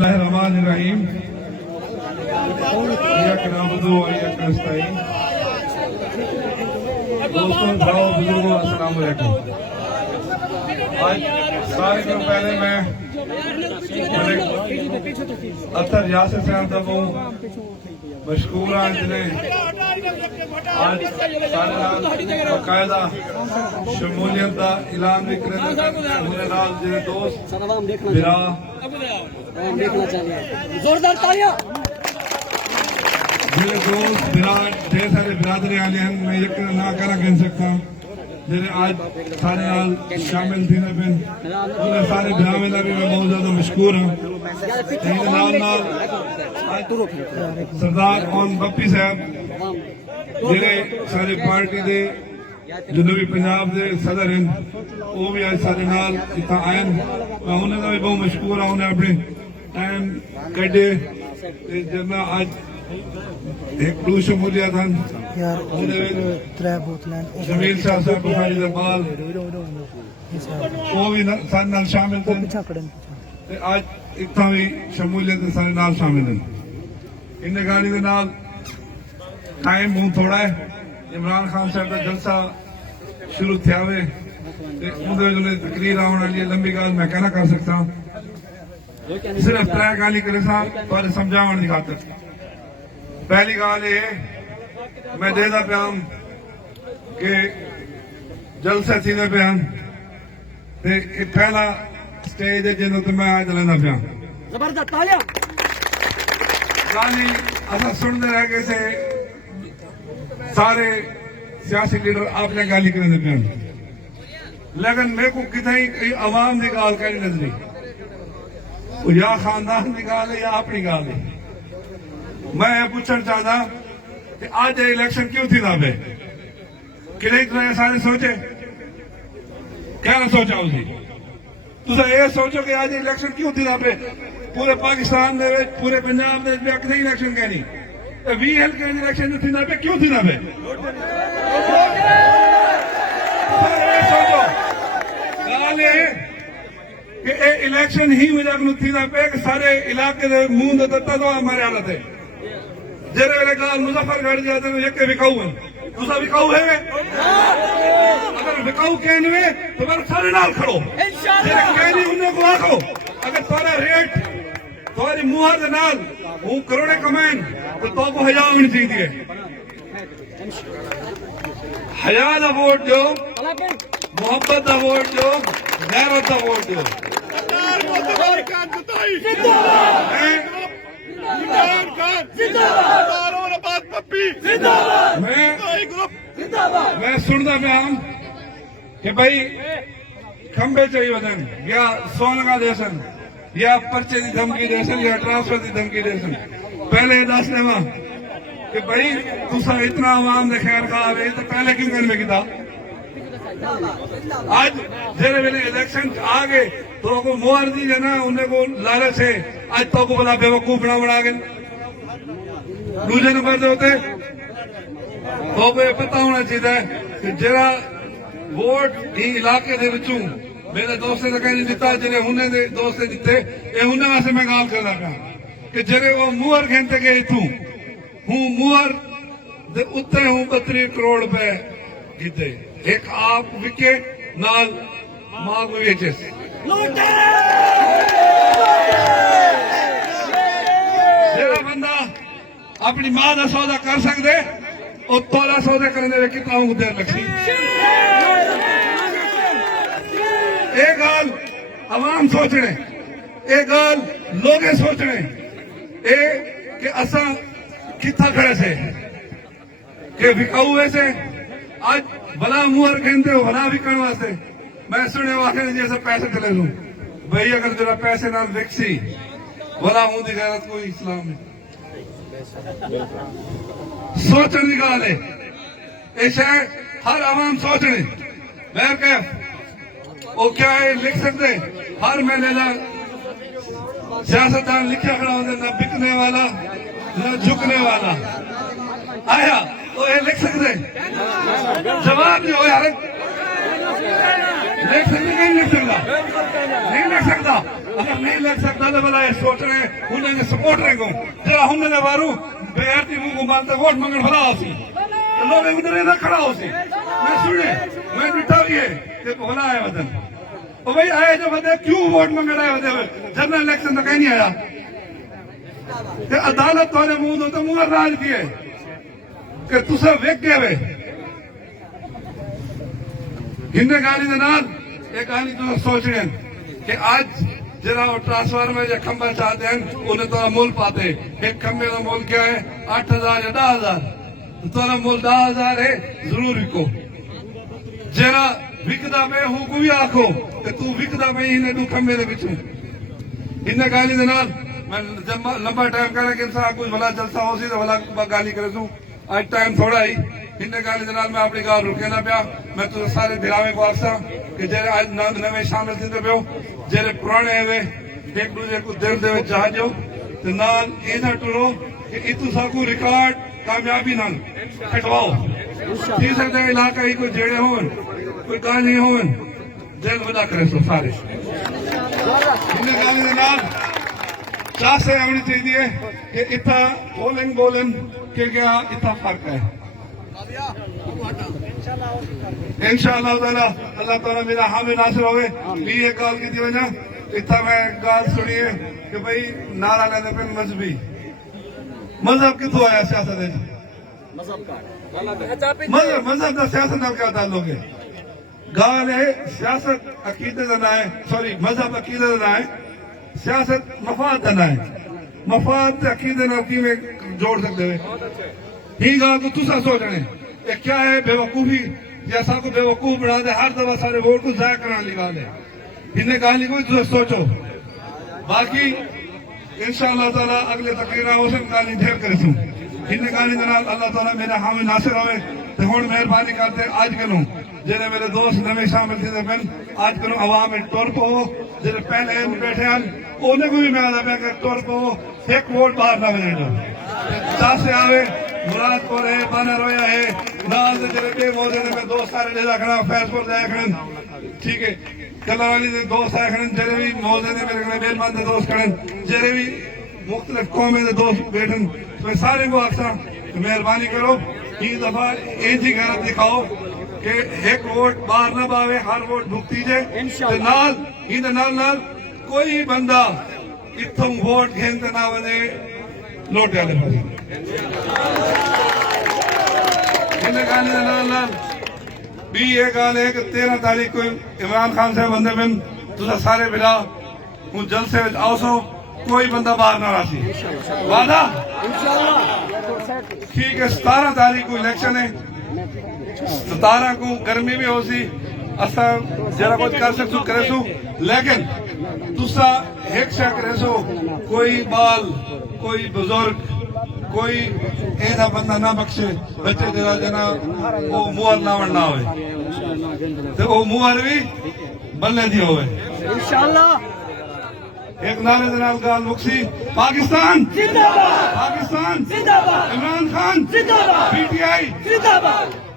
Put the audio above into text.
बिस्मिल्लाहिर्रहमानिर्रहीम। इय्याक नअबुदु व इय्याक नस्तईन। दोस्तों, भाइयों, बुजुर्गों, अस्सलाम वालेकुम। आज सारे दिन पहले मैं अतर यासिर साहब तक मशकूर हैं जिन्हें आज सारे नाल बाकायदा शमूलियत का ऐलान भी करे उन्हें नाल जिन्हें दोस्त बिरा जोरदार तालियां जिन्हें दोस्त बिरा ढेर सारे बिरादरी आले हैं। मैं यकीन ना करा कह सकता जिन्हें आज सारे नाल शामिल थी ने पिन उन्हें सारे बिरावे का भी मैं बहुत ज्यादा मशकूर हूँ। नाल नाल सरदार कौन बप्पी साहब जिन्हें सारी पार्टी दे जनूबी पंजाब दे सदर हैं वो भी आज सारे नाल इतना आए मैं उन्हें भी बहुत मशहूर हाँ। उन्हें अपने टाइम कटे जना आज एक दो शमूलियत हैं जमील शाह साहब बुखारी दरबार वो भी सारे नाल शामिल थे। आज इतना भी शमूलियत सारे नाल शामिल हैं। इन गाड़ी के नाल टाइम बहुत थोड़ा है। इमरान खान साहब का जलसा शुरू थे तकरीर आने वाली लंबी गाल मैं कहना कर सकता हूँ। सिर्फ त्रै गाली करे पर समझावन की खातर। पहली गाल ये मैं देदा पिया कि जलसे थींदे पे पहला स्टेज है जिन मैं आज लेंदा पिया। जबरदस्त तालियां गाली असा सुनते रह गए से सारे सियासी लीडर आपने गाली करने पे लेकिन मेरे को कितनी आवाम की गाल कहनी नजरी या खानदान की गाल है या अपनी गाल है। मैं ये पूछना चाहता कि आज ये इलेक्शन क्यों थी ना पे कि नहीं तुमने सारे सोचे क्या ना सोचा उसी तुझे ये सोचो कि आज इलेक्शन क्यों थी ना पे पूरे पाकिस्तान में पूरे पंजाब में कितनी इलेक्शन कहनी वी हेल्थ के इलेक्शन थी ना पे क्यों थी ना पे सोचो गाल कि इलेक्शन ही वजह थी ना पे सारे इलाके मुंह दत्ता तो हमारे हालत है जेरे वेले गाल मुजफ्फरगढ़ जाते हैं एक विकाऊ है दूसरा विकाऊ है अगर विकाऊ कहने तो मेरे सारे नाल खड़ो कहनी उन्हें को आखो अगर सारा रेट तुम्हारी मुहर के नाल वो करोड़े कमाएं तो को हया होनी चाहिए। हया का वोट दो मोहब्बत का वोट दो गैरत का वोट दो। मैं सुनता पे हम कि भाई खंबे चाहिए वदन या सोने का देसन या पर्चे की धमकी देसन या ट्रांसफर की धमकी देसन पहले दस देवा कि भाई तुसा इतना आवाम ने खैर खा रहे तो पहले क्यों करने की था। आज जेरे वेले इलेक्शन आ गए तो को मुहर दी है ना उन्हें को लालच है आज तो को बोला बेवकूफ बना गए। दूसरे नंबर से होते तो पता होना चाहिए कि जरा वोट ही इलाके दे विचों मेरे दोस्त ने कहीं दिता जिन्हें उन्हें दे दोस्त ने दिते ये उन्हें वास्ते मैं गाल करना पिया कि जरे वो मुहर घंटे गए इतों हूँ मुहर दे उत्ते हूँ 32 करोड़ रुपए जीते एक आप विके नाल मां को वेचे जरा बंदा अपनी मां का सौदा कर सकते और तोला सौदा करने में कितना देर लगती। एक गाल अवाम सोचने एक गाल लोग सोचने कि असा कितना खड़े से कि विकाऊ ऐसे आज भला मुहर कहते हो भला विकण वास्ते मैं सुने वाले जैसे पैसे चले लू भाई अगर जरा पैसे ना विकसी भला हूं दी गैरत कोई इस्लाम में सोचने की गाल है ऐसे हर आवाम सोचने मैं क्या वो क्या है लिख सकते हर महीने का सियासतदान लिखा खड़ा होता न बिकने वाला न झुकने वाला आया तो ये लिख सकते जवाब नहीं हो यार لکھ سکتے نہیں لکھ سکتا نہیں لکھ سکتا اگر نہیں لکھ سکتا تو بلا یہ سوچ رہے انہیں نے سپورٹ رہے کو جرا ہم نے وارو بے ارتی منہ کو مانتے ووٹ منگن بھلا ہو سی لوگ ادھر ادھر کھڑا ہو سی میں سنے میں ڈٹھا بھی ہے کہ بھلا آئے وطن اور بھائی آئے جو وطن کیوں ووٹ منگن آئے وطن جنرل الیکشن تو کہیں نہیں آیا کہ عدالت تو نے منہ تو منہ راج کیے کہ تسا ویک گئے وے ہندے گالی دے نال ایک گالی تو سوچ رہے ہیں کہ آج جرا ٹرانسفارمر یا کھمبا چاہتے ہیں انہیں تو مول پاتے ایک کھمبے کا مول کیا ہے 8,000 یا 10,000 تو مول 10,000 ہے ضرور وکو جرا وکدا پہ ہوں کوئی آکھو کہ تو وکدا پہ انہیں دو کھمبے دے بچوں ہندے گالی دے نال میں لمبا ٹائم کرا کہ انسان کچھ بھلا جلسہ ہو سی تو بھلا گالی کرے سوں آج ٹائم تھوڑا ہی ہندے گالی دے نال میں اپنی گال رکے نہ پیا میں تو سارے بھراویں کو آکسا کہ جیرے آج نویں شامل تھیندے پیو جیرے پرانے ہوئے ایک دوسرے کو دل دے چاہجو تو نال ایسا ٹرو کہ اتو سا کو ریکارڈ کامیابی نال کھٹواؤ تھی سکتا ہے علاقہ ہی کوئی جیڑے ہون کوئی گالی ہون دل ودا کرے سو سارے ہندے گالی دے نال چاہ سے ہونی چاہیے کہ اتنا بولن بولن کہ کیا اتنا فرق ہے انشاءاللہ تعالی اللہ تعالیٰ میرا حامی ناصر ہوئے بھی یہ گال کی دی وجہ اتنا میں گال سنی ہے کہ بھئی نعرہ لینے پہ مذہبی مذہب کتوں آیا سیاست ہے مذہب کا سیاست نہ کیا تعلق ہے گال ہے سیاست عقیدے دنا ہے سوری مذہب عقیدے دنا ہے سیاست مفاد دنا ہے مفاد عقیدے نوکی میں جوڑ سکتے ہوئے ہی گال کو تسا سوچ رہے ہیں کیا ہے بے وقوفی جیسا کو بے وقوف بنا دے ہر دفعہ سارے ووٹ کو ضائع کرنا نکال دے انہیں کہانی کوئی تو سوچو باقی انشاءاللہ تعالیٰ اگلے تقریر آوسن کہانی دھیر کرے سوں انہیں کہانی دنال اللہ تعالیٰ میرا حامی ناصر ہوئے تو ہون مہربانی کرتے آج کنوں جنہیں میرے دوست نوے شامل تھے پہن آج کنوں عوام ٹور پو جنہیں پہلے بیٹھے ہیں انہیں کو بھی میں آدھا کہ ٹور پو ایک ووٹ باہر نہ بنے جو چاہ سے آوے مراد کو رہے بانا رویا ہے نال دے جرے بے موزے نے میں دوست سارے لے جا کھڑا فیض پور جائے کھڑن ٹھیک ہے کلاوالی دے دوست آئے کھڑن جرے بھی موزے نے میرے کھڑے بیل مان دے دوست کھڑن جرے بھی مختلف قومیں دے دوست بیٹھن میں سارے کو آکسا مہربانی کرو ہی دفعہ ایک ہی غیرت دکھاؤ کہ ایک ووٹ باہر نہ باوے ہر ووٹ بھگتی جائے نال ہی دے نال کوئی بندہ اتھم ووٹ گھنتے نہ ودے لوٹ جانے پڑے انہیں کہانی دے نال بھی یہ گال ہے کہ 13 تاریخ کو عمران خان سے بندے بن تو سارے بلا ہوں جلد سے آؤ سو کوئی بندہ باہر نہ راسی وعدہ ٹھیک ہے 17 تاریخ کو الیکشن ہے 17 کو گرمی بھی ہو سی اسا جرا کچھ کر سکسو کرے سو لیکن تسا ایک شے کرے سو کوئی بال کوئی بزرگ کوئی ایسا بندہ نہ بخشے بچے جرا جنا وہ موہر نہ ورنا ہوئے تو وہ موہر بھی بلنے دی ہوئے انشاءاللہ ایک نالے دنال گال مکسی پاکستان زندہ باد پاکستان زندہ باد عمران خان زندہ باد پی ٹی آئی زندہ باد